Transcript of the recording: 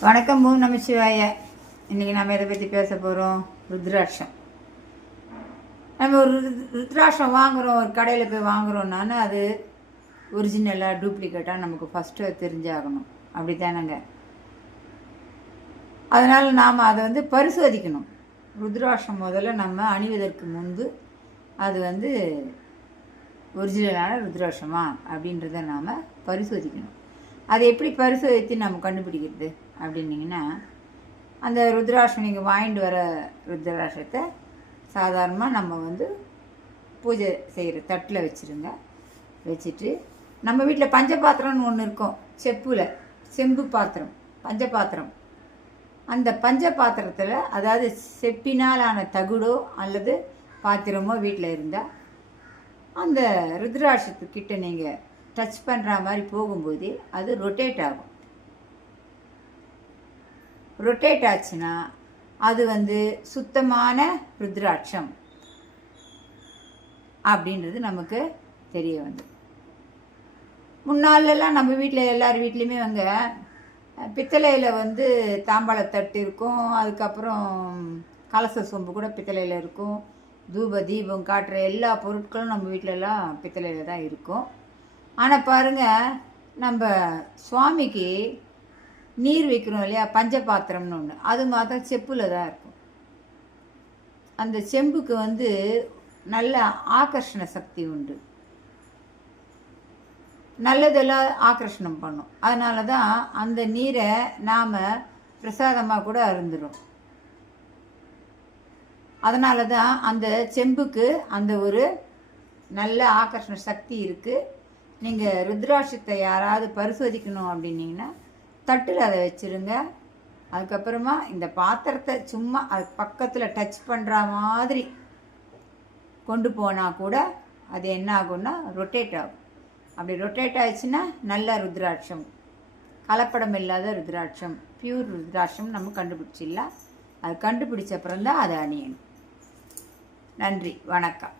வணக்கம் பூம் நமச்சிவாய இன்றைக்கி நம்ம எதை பற்றி பேச போகிறோம் ருத்ராட்சம். நம்ம ஒரு ருத்- ருத்ராட்சம் வாங்குகிறோம் ஒரு கடையில் போய் வாங்குறோம்னாலும் அது ஒரிஜினலாக டூப்ளிகேட்டாக நமக்கு ஃபஸ்ட்டு தெரிஞ்சாகணும். அப்படி தானேங்க அதனால் நாம் அதை வந்து பரிசோதிக்கணும். ருத்ராட்சம் முதல்ல நம்ம அணிவதற்கு முன்பு அது வந்து ஒரிஜினலான ருத்ராட்சமா அப்படின்றத நாம் பரிசோதிக்கணும். அதை எப்படி பரிசோதித்து நம்ம கண்டுபிடிக்கிறது? அப்படின்னிங்கன்னா அந்த ருத்ராட்சம் நீங்கள் வாங்கிட்டு வர ருத்ராட்சத்தை சாதாரணமாக நம்ம வந்து பூஜை செய்கிற தட்டில் வச்சுருங்க. வச்சுட்டு நம்ம வீட்டில் பஞ்ச பாத்திரம்னு ஒன்று இருக்கும் செப்பில் செம்பு பாத்திரம் பஞ்ச பாத்திரம் அந்த பஞ்ச பாத்திரத்தில் அதாவது செப்பினால் ஆன தகுடோ அல்லது பாத்திரமோ வீட்டில் இருந்தால் அந்த ருத்ராட்சத்துக்கிட்ட நீங்கள் டச் பண்ணுற மாதிரி போகும்போது அது ரொட்டேட் ஆகும். ரொட்டேட் ஆச்சுன்னா அது வந்து சுத்தமான ருத்ராட்சம் அப்படின்றது நமக்கு தெரிய வந்து முன்னாலெல்லாம் நம்ம வீட்டில் எல்லார் வீட்லேயுமே வந்து பித்தளையில் வந்து தாம்பாளத்தட்டு இருக்கும். அதுக்கப்புறம் கலச சொம்பு கூட பித்தளையில் இருக்கும். தூப தீபம் காட்டுற எல்லா பொருட்களும் நம்ம வீட்டிலலாம் பித்தளையில் தான் இருக்கும். ஆனால் பாருங்கள் நம்ம சுவாமிக்கு நீர் வைக்கிறோம் இல்லையா? பஞ்ச பாத்திரம்னு ஒன்று அது மாத்திரம் செப்பில் தான் இருக்கும். அந்த செம்புக்கு வந்து நல்ல ஆகர்ஷண சக்தி உண்டு. நல்லதெல்லாம் ஆகர்ஷணம் பண்ணும். அதனால தான் அந்த நீரை நாம் பிரசாதமாக கூட அருந்துடும் அதனால தான் அந்த செம்புக்கு அந்த ஒரு நல்ல ஆகர்ஷண சக்தி இருக்குது நீங்கள் ருத்ராட்சத்தை யாராவது பரிசோதிக்கணும் அப்படின்னீங்கன்னா தட்டில் அதை வச்சுருங்க. அதுக்கப்புறமா இந்த பாத்திரத்தை சும்மா அது பக்கத்தில் டச் பண்ணுற மாதிரி கொண்டு போனால் கூட அது என்ன ஆகும்னா ரொட்டேட் ஆகும். அப்படி ரொட்டேட் ஆயிடுச்சுன்னா நல்ல ருத்ராட்சம். கலப்படம் இல்லாத ருத்ராட்சம். பியூர் ருத்ராட்சம் நம்ம கண்டுபிடிச்சிடலாம். அது கண்டுபிடிச்ச அப்புறம் தான் அதை அணியணும். நன்றி. வணக்கம்.